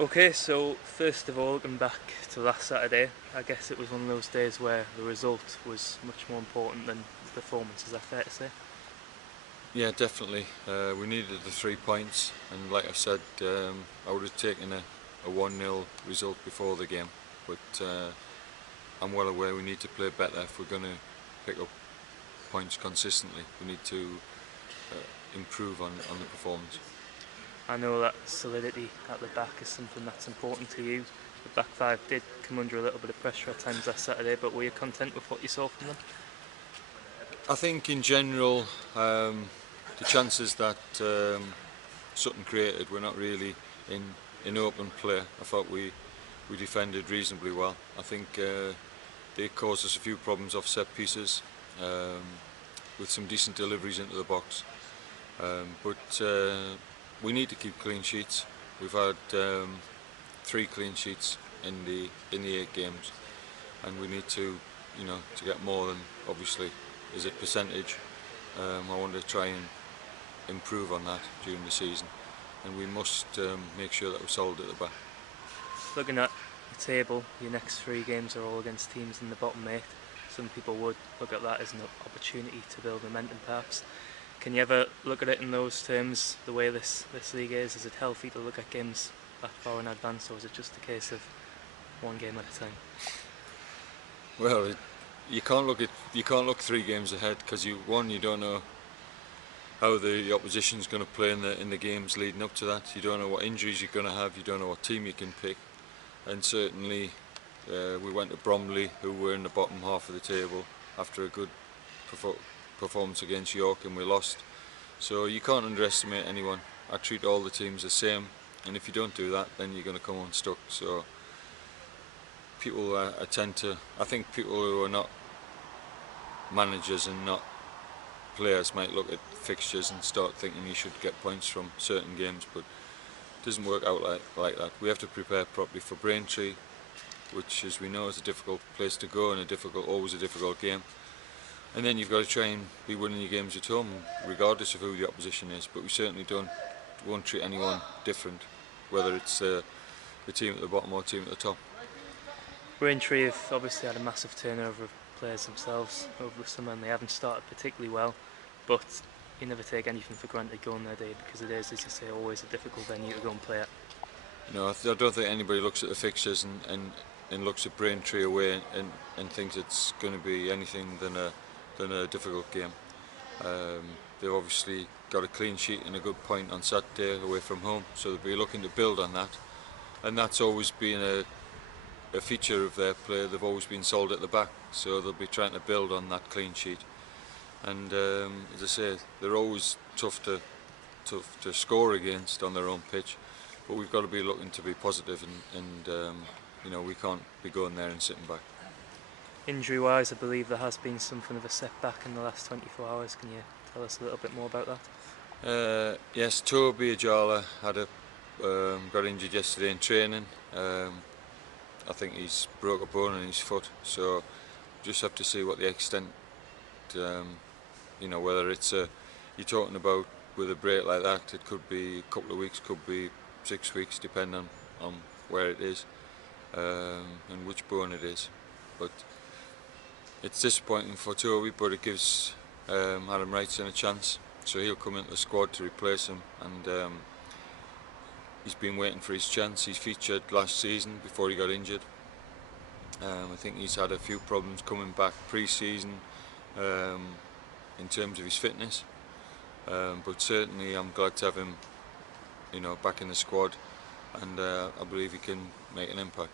Okay, so first of all, looking back to last Saturday, I guess it was one of those days where the result was much more important than the performance. Is that fair to say? Yeah, definitely. We needed the 3 points, and like I said, I would have taken a 1-0 result before the game, but I'm well aware we need to play better if we're going to pick up points consistently. We need to improve on the performance. I know that solidity at the back is something that's important to you. The back five did come under a little bit of pressure at times last Saturday, but were you content with what you saw from them? I think in general, the chances that Sutton created were not really in open play. I thought we defended reasonably well. I think they caused us a few problems off set pieces with some decent deliveries into the box. But we need to keep clean sheets. We've had 3 clean sheets in the 8 games, and we need to get more than, obviously, is it percentage. I want to try and improve on that during the season, and we must make sure that we're solid at the back. Looking at the table, your next 3 games are all against teams in the bottom 8. Some people would look at that as an opportunity to build momentum, perhaps. Can you ever look at it in those terms, the way this league is? Is it healthy to look at games that far in advance, or is it just a case of one game at a time? Well, you can't look 3 games ahead, because you don't know how the opposition's going to play in the games leading up to that. You don't know what injuries you're going to have. You don't know what team you can pick. And certainly, we went to Bromley, who were in the bottom half of the table, after a good performance against York, and we lost. So you can't underestimate anyone. I treat all the teams the same, and if you don't do that, then you're going to come unstuck. So people I think people who are not managers and not players might look at fixtures and start thinking you should get points from certain games, but it doesn't work out like that. We have to prepare properly for Braintree, which, as we know, is a difficult place to go and always a difficult game. And then you've got to try and be winning your games at home, regardless of who the opposition is. But we certainly won't treat anyone different, whether it's the team at the bottom or the team at the top. Braintree have obviously had a massive turnover of players themselves over the summer, and they haven't started particularly well, but you never take anything for granted going there, do you? Because it is, as you say, always a difficult venue to go and play at. No, I don't think anybody looks at the fixtures and looks at Braintree away and thinks it's going to be anything than a difficult game. They've obviously got a clean sheet and a good point on Saturday away from home, so they'll be looking to build on that, and that's always been a feature of their play. They've always been solid at the back, so they'll be trying to build on that clean sheet. And as I say, they're always tough to score against on their own pitch, but we've got to be looking to be positive, and we can't be going there and sitting back. Injury-wise, I believe there has been something of a setback in the last 24 hours. Can you tell us a little bit more about that? Yes, Toby Ajala got injured yesterday in training. I think he's broke a bone in his foot, so just have to see what the extent, whether it's you're talking about with a break like that, it could be a couple of weeks, could be 6 weeks, depending on where it is and which bone it is. But it's disappointing for Toby, but it gives Adam Wrightson a chance, so he'll come into the squad to replace him, and he's been waiting for his chance. He's featured last season before he got injured. I think he's had a few problems coming back pre-season in terms of his fitness, but certainly I'm glad to have him back in the squad, and I believe he can make an impact.